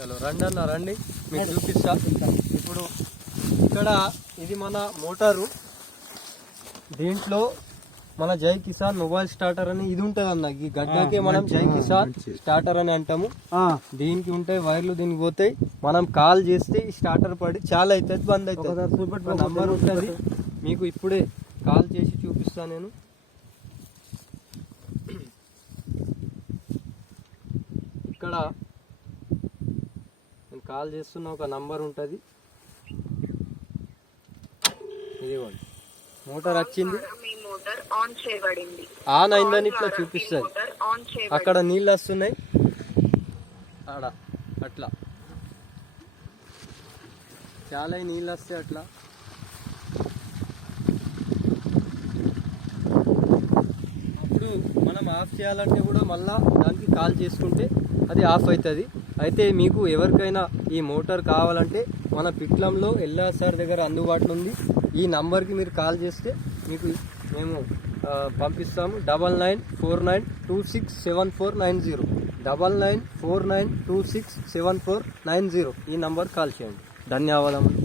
చలో రండి అన్న రండి, మీకు చూపిస్తా. ఇప్పుడు ఇక్కడ ఇది మన మోటారు, దీంట్లో మన జై కిసాన్ మొబైల్ స్టార్టర్ అని ఇది ఉంటది అన్న. ఈ గడ్డకే మనం జై కిసాన్ స్టార్టర్ అని అంటాము. దీనికి ఉంటాయి వైర్లు, దీనికి పోతాయి. మనం కాల్ చేస్తే ఈ స్టార్టర్ పడి చాలా అవుతుంది, బంద్ అవుతుంది. నంబర్ ఉంటుంది, మీకు ఇప్పుడే కాల్ చేసి చూపిస్తా నేను. ఇక్కడ నేను కాల్ చేస్తున్న ఒక నంబర్ ఉంటుంది, ఇదిగోండి. మోటార్ వచ్చింది, ఆన్ అయిందని ఇట్లా చూపిస్తుంది. అక్కడ నీళ్ళు వస్తున్నాయి, ఆడ అట్లా చాలా నీళ్ళు వస్తాయి. అట్లా అప్పుడు మనం ఆఫ్ చేయాలంటే కూడా మళ్ళా దానికి కాల్ చేసుకుంటే అది ఆఫ్ అవుతుంది. అయితే మీకు ఎవరికైనా ఈ మోటార్ కావాలంటే మన పిట్లంలో ఎల్ఆర్ఆర్ దగ్గర అందుబాటులో ఉంది. ఈ నంబర్కి మీరు కాల్ చేస్తే మీకు మేము పంపిస్తాము. 9949267490 9949267490 ఈ నంబర్ కాల్ చేయండి. ధన్యవాదములు.